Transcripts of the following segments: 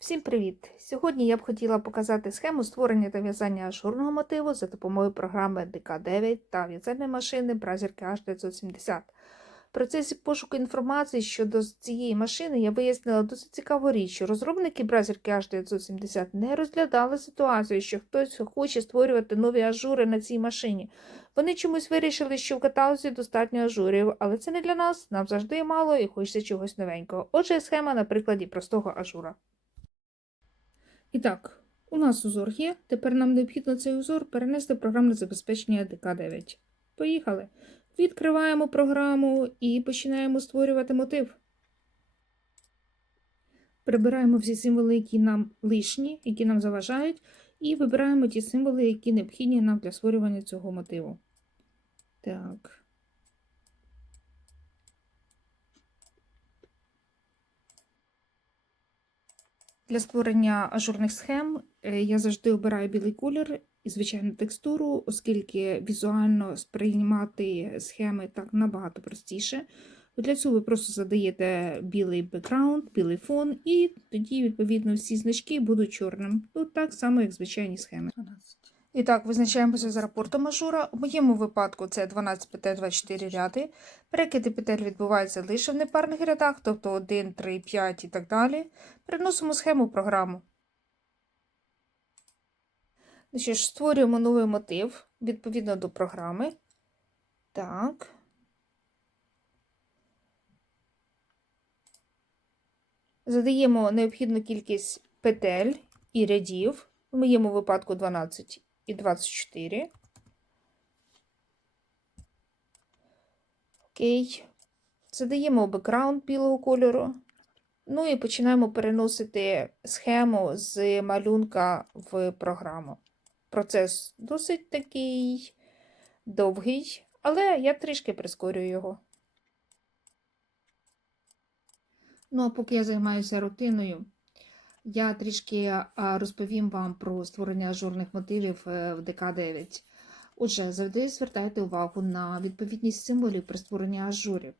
Всім привіт! Сьогодні я б хотіла показати схему створення та в'язання ажурного мотиву за допомогою програми DK9 та в'язальної машини Бразерки H970. В процесі пошуку інформації щодо цієї машини я вияснила досить цікаву річ, що розробники Бразерки H970 не розглядали ситуацію, що хтось хоче створювати нові ажури на цій машині. Вони чомусь вирішили, що в каталозі достатньо ажурів, але це не для нас, нам завжди мало і хочеться чогось новенького. Отже, схема на прикладі простого ажура. І так, у нас узор є. Тепер нам необхідно цей узор перенести в програмне забезпечення ДК9. Поїхали. Відкриваємо програму і починаємо створювати мотив. Прибираємо всі символи, які нам лишні, які нам заважають, і вибираємо ті символи, які необхідні нам для створювання цього мотиву. Так. Для створення ажурних схем е, я завжди обираю білий колір і звичайну текстуру, оскільки візуально сприймати схеми так набагато простіше. Для цього ви просто задаєте білий бекграунд, білий фон, і тоді, відповідно, всі значки будуть чорним. Тут так само, як звичайні схеми. І так, визначаємося за рапортом ажура. У моєму випадку це 12 pt 24 ряди. Перекиди петель відбуваються лише в непарних рядах, тобто 1, 3, 5 і так далі. Переносимо схему в програму. Ну що ж, створюємо новий мотив відповідно до програми. Так. Задаємо необхідну кількість петель і рядів. В моєму випадку 12 і 24. Окей. Задаємо бекграунд білого кольору. Ну і починаємо переносити схему з малюнка в програму. Процес досить такий довгий, але я трішки прискорюю його. Ну, а поки я займаюся рутиною, я трішки розповім вам про створення ажурних мотивів е, в ДК9. Отже, завжди звертайте увагу на відповідність символів при створенні ажурів.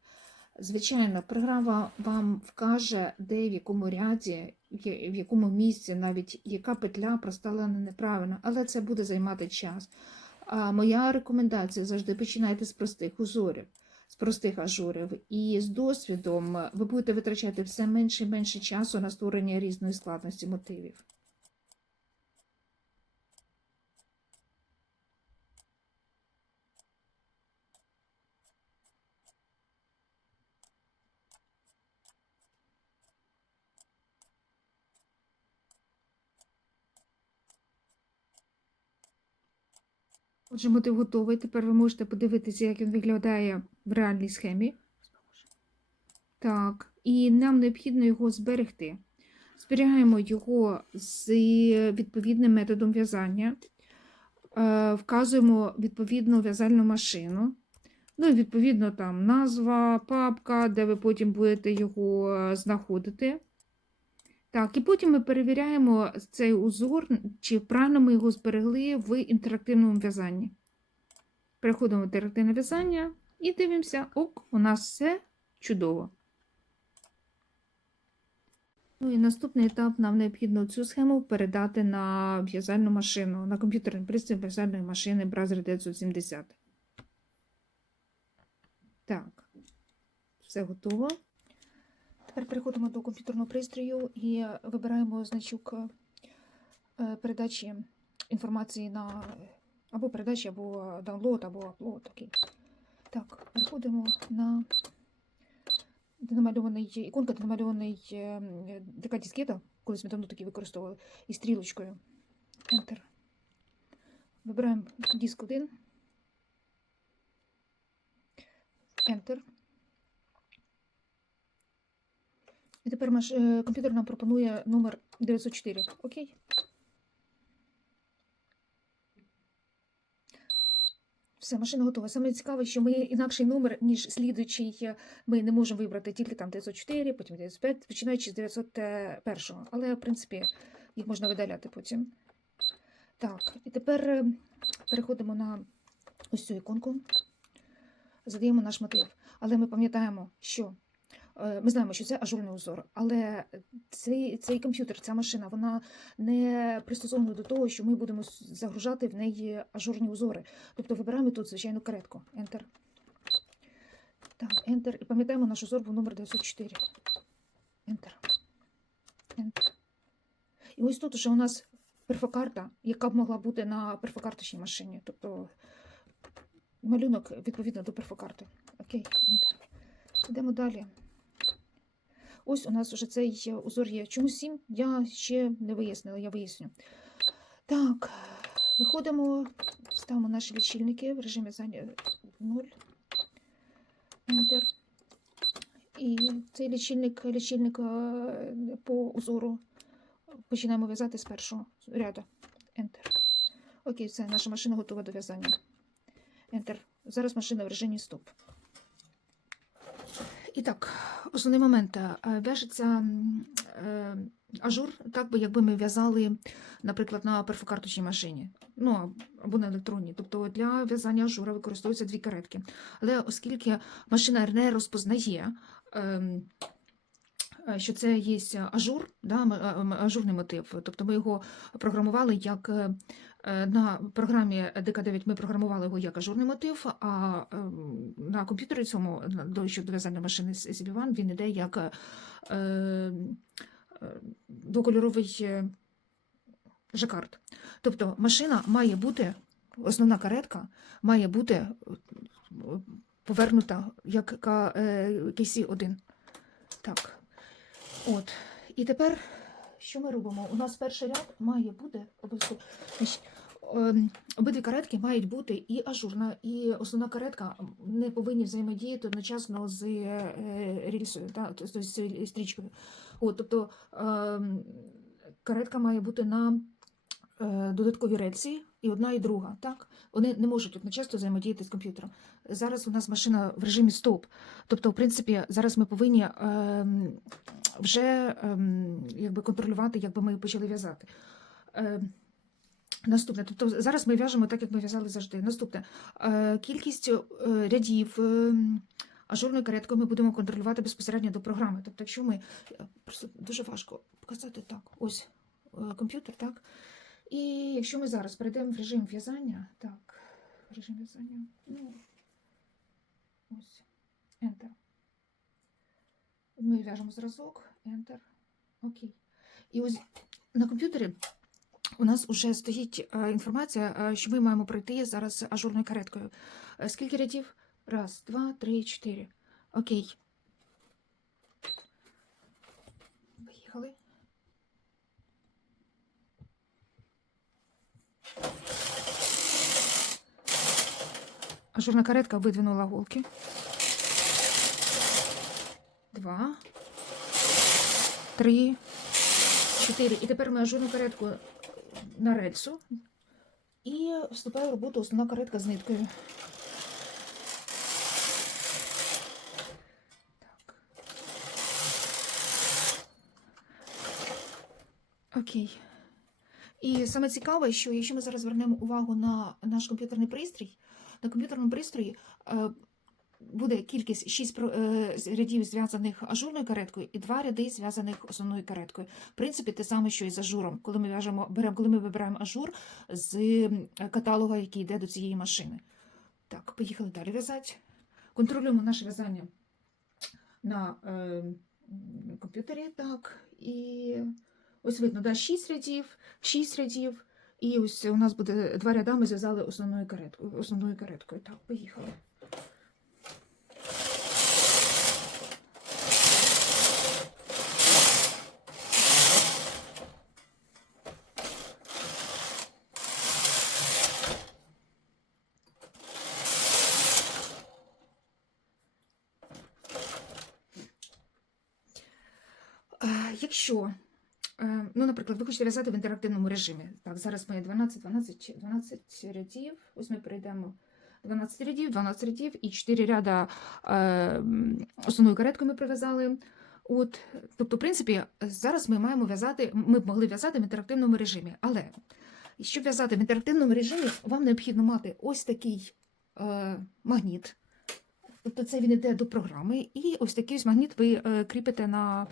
Звичайно, програма вам вкаже, де в якому ряді, в якому місці, навіть яка петля проставлена неправильно, але це буде займати час. Моя рекомендація завжди починайте з простих узорів, з простих ажурів. І з досвідом ви будете витрачати все менше і менше часу на створення різної складності мотивів. Отже, мотив готовий. Тепер ви можете подивитися, як він виглядає в реальній схемі. Так, і нам необхідно його зберегти. Зберігаємо його з відповідним методом в'язання, Е, вказуємо відповідну в'язальну машину. Ну і відповідно там назва, папка, де ви потім будете його е, знаходити. Так, і потім ми перевіряємо цей узор, чи правильно ми його зберегли в інтерактивному в'язанні. Переходимо в інтерактивне в'язання і дивимося, ок, у нас все чудово. Ну і наступний етап нам необхідно цю схему передати на в'язальну машину, на комп'ютерний пристрій в'язальної машини Brazzer 970. Так, все готово. Тепер переходимо до комп'ютерного пристрою і вибираємо значок е, передачі інформації на або передачі, або download, або upload. Окей. Так, переходимо на намальований іконка, де намальований е, така дискета, колись ми давно такі використовували, і стрілочкою. Enter. Вибираємо диск 1. Enter. І тепер наш е, комп'ютер нам пропонує номер 904. Окей. Все, машина готова. Саме цікаве, що ми інакший номер, ніж слідуючий, е, ми не можемо вибрати тільки там 904, потім 905, починаючи з 901. Але, в принципі, їх можна видаляти потім. Так, і тепер е, переходимо на ось цю іконку, задаємо наш мотив. Але ми пам'ятаємо, що ми знаємо, що це ажурний узор, але цей, цей комп'ютер, ця машина, вона не пристосована до того, що ми будемо загружати в неї ажурні узори. Тобто вибираємо тут, звичайно, каретку. Enter. Так, Enter. І пам'ятаємо, наш узор був номер 904. Enter. Enter. І ось тут уже у нас перфокарта, яка б могла бути на перфокарточній машині. Тобто малюнок відповідно до перфокарти. Окей, Enter. Йдемо далі. Ось у нас вже цей узор є. Чому 7? Я ще не вияснила, я виясню. Так, виходимо, ставимо наші лічильники в режимі заня 0. Enter. І цей лічильник, лічильник е, по узору починаємо в'язати з першого ряду. Enter. Окей, все, наша машина готова до в'язання. Enter. Зараз машина в режимі стоп. І так, основний момент. Е, В'яжеться е, ажур, так би якби ми в'язали, наприклад, на перфокарточній машині. Ну, або на електронній. Тобто для в'язання ажура використовуються дві каретки. Але оскільки машина не розпознає, ем, е, що це є ажур, да, м- е, м- ажурний мотив. Тобто ми його програмували як на програмі ДК9 ми програмували його як ажурний мотив, а ем, на комп'ютері цьому до щодо в'язання машини з Зібіван він іде як е, е, двокольоровий е, жакард. Тобто машина має бути, основна каретка має бути е, повернута як KC1. Так. От. І тепер, що ми робимо? У нас перший ряд має бути обов'язково. Ем, Обидві каретки мають бути і ажурна, і основна каретка не повинні взаємодіяти одночасно з е, рільсою, та, з стрічкою. От, тобто ем, каретка має бути на е, додатковій рельсі, і одна, і друга. Так? Вони не можуть одночасно взаємодіяти з комп'ютером. Зараз у нас машина в режимі стоп. Тобто, в принципі, зараз ми повинні ем, вже ем, якби контролювати, якби ми почали в'язати. Ем, Наступне, тобто зараз ми в'яжемо так, як ми в'язали завжди. Наступне е, кількість е, рядів е, ажурною кареткою ми будемо контролювати безпосередньо до програми. Тобто, якщо ми е, просто дуже важко показати так, ось е, комп'ютер, так. І якщо ми зараз перейдемо в режим в'язання, так, режим в'язання, ну ось, Enter. Ми в'яжемо зразок, Enter. Окей. І ось на комп'ютері у нас вже стоїть е, інформація, е, що ми маємо пройти зараз ажурною кареткою. Е, Скільки рядів? Раз, два, три, чотири. Окей. Поїхали. Ажурна каретка видвинула голки. Два. Три. Чотири. І тепер ми ажурну каретку на рельсу. І вступає в роботу основна каретка з ниткою. Так. Окей. І саме цікаве, що якщо ми зараз звернемо увагу на наш комп'ютерний пристрій, на комп'ютерному пристрої е, буде кількість 6 рядів зв'язаних ажурною кареткою і 2 ряди зв'язаних основною кареткою. В принципі, те саме, що і з ажуром. Коли ми в'яжемо, беремо, коли ми вибираємо ажур з м, каталога, який йде до цієї машини. Так, поїхали далі в'язати. Контролюємо наше в'язання на е, комп'ютері. Так, і ось видно, да, 6 рядів, 6 рядів. І ось у нас буде два ряда, ми зв'язали основною кареткою. Основною кареткою. Так, поїхали. Е, Якщо, ну, наприклад, ви хочете в'язати в інтерактивному режимі. Так, зараз ми 12, 12, 12 рядів. Ось ми перейдемо 12 рядів, 12 рядів і 4 ряда е, основною кареткою ми прив'язали. От, тобто, в принципі, зараз ми маємо в'язати, ми б могли в'язати в інтерактивному режимі. Але щоб в'язати в інтерактивному режимі, вам необхідно мати ось такий е, магніт. Тобто це він йде до програми, і ось такий ось магніт ви е, кріпите на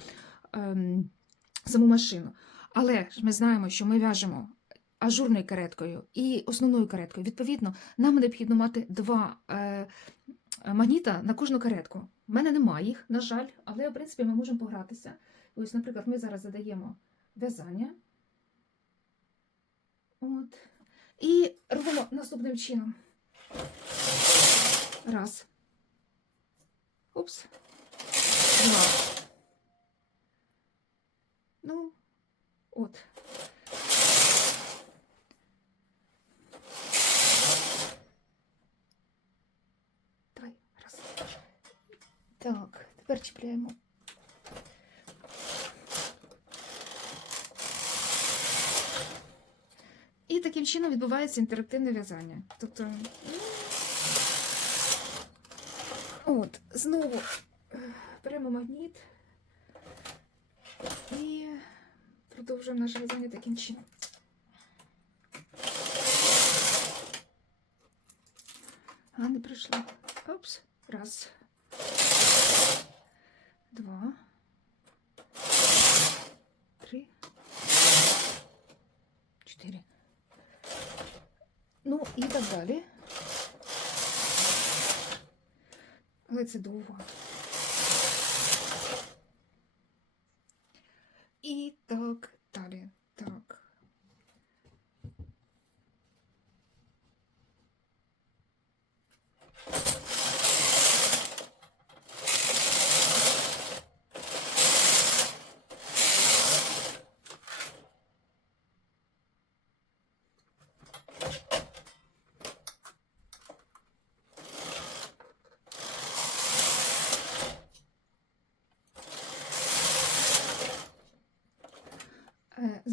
ем, саму машину. Але ж ми знаємо, що ми в'яжемо ажурною кареткою і основною кареткою. Відповідно, нам необхідно мати два е, магніта на кожну каретку. У мене немає їх, на жаль, але в принципі ми можемо погратися. Ось, наприклад, ми зараз задаємо в'язання. От. І робимо наступним чином. Раз. Упс. Два. Ну, от. Давай, раз. Так, тепер чіпляємо. І таким чином відбувається інтерактивне в'язання. Тобто, ну, от, знову е, беремо магніт і продовжуємо наше в'язання таким чином. А, не прийшло. Опс. Раз. Два. Три. Чотири. Ну і так далі. Але це довго. І так далі. Так.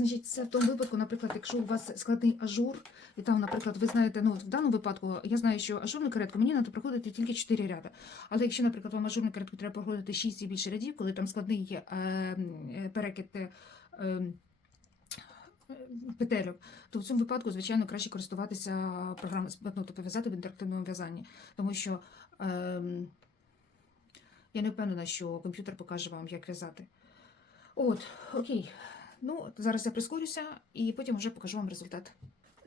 Значить, це в тому випадку, наприклад, якщо у вас складний ажур, і там, наприклад, ви знаєте, ну в даному випадку я знаю, що ажурну каретку мені треба проходити тільки 4 ряди. Але якщо, наприклад, вам ажурну каретку треба проходити 6 і більше рядів, коли там складний е, е, перекид е, е, петельок, то в цьому випадку, звичайно, краще користуватися програмою, ну, тобто в'язати в інтерактивному в'язанні, тому що е, я не впевнена, що комп'ютер покаже вам, як в'язати. От, окей. Ну, зараз я прискорюся і потім вже покажу вам результат.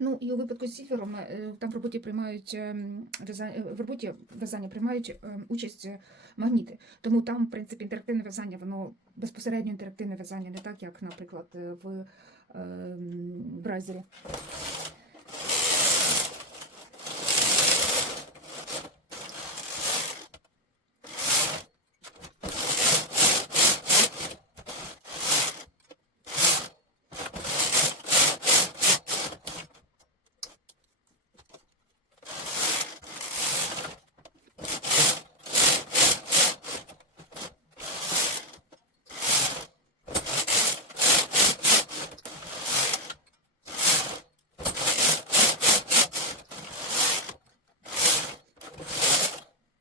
Ну і у випадку з сільвером е, там в роботі приймають ем, е, в роботі в'язання приймають ем, участь е, магніти. Тому там, в принципі, інтерактивне в'язання, воно безпосередньо інтерактивне в'язання, не так, як, наприклад, в ем, бразері.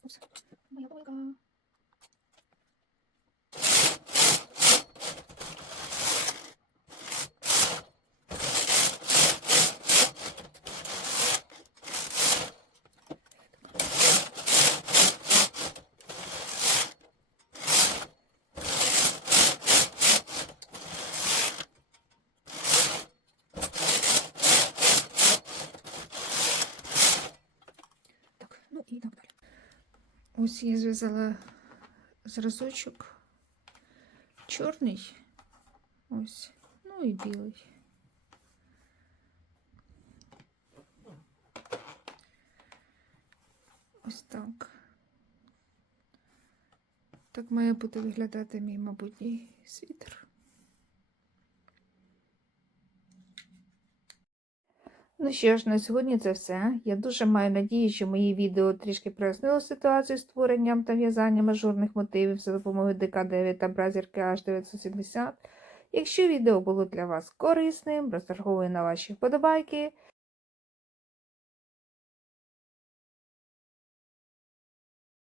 Упс, моя помилка. Так, ну і так далі. Ось я зв'язала зразочок чорний, ось, ну і білий. Ось так. Так має бути виглядати мій майбутній світер. Ну що ж, на сьогодні це все. Я дуже маю надію, що мої відео трішки прояснило ситуацію з створенням та в'язанням ажурних мотивів за допомогою ДК-9 та бразерки H970. Якщо відео було для вас корисним, розраховую на ваші вподобайки.